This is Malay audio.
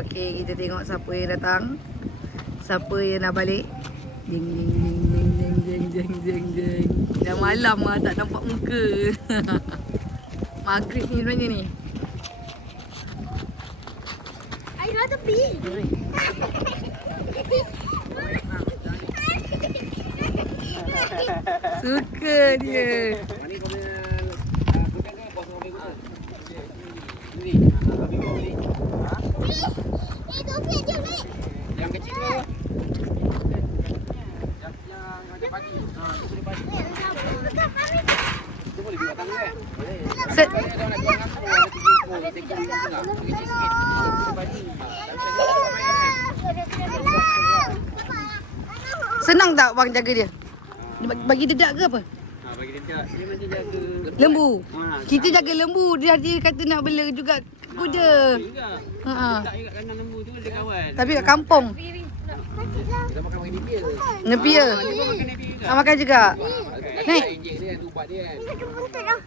Okey, kita tengok siapa yang datang. Siapa yang nak balik. Jeng jeng jeng jeng jeng jeng jeng jeng jeng. Dah malam ah tak nampak muka. Maghrib ni sebenarnya ni. Air dah tepi. Suka dia. Mari kau punya bukan ke bos kau punya. Ni. Habis kau beli. Ha? Topi aja ni. Yang kecil tu. Yang ada pagi. Ha, tu boleh pagi. Tu boleh datang ke? Boleh. Set. Kalau ada nak jual aku ada 3 ekor, 3 ekor tengah. Kecil sikit. Tu pagi. Tak bisa jual ramai kan. Senang tak bang jaga dia? Dia bagi dedak ke apa? Ha, bagi dia dia macam jaga Lembu. Ha, Kita jaga lembu. Dia kata nak bela juga kuda. juga. Ha. Tak ingat kandang lembu tu dia kawan. Tapi kat kampung. Kita makan makan nipil. Nepia. Dia pun makan nipil juga. Ah, makan juga. Ni Naik. injek dia tu ubat dia kan.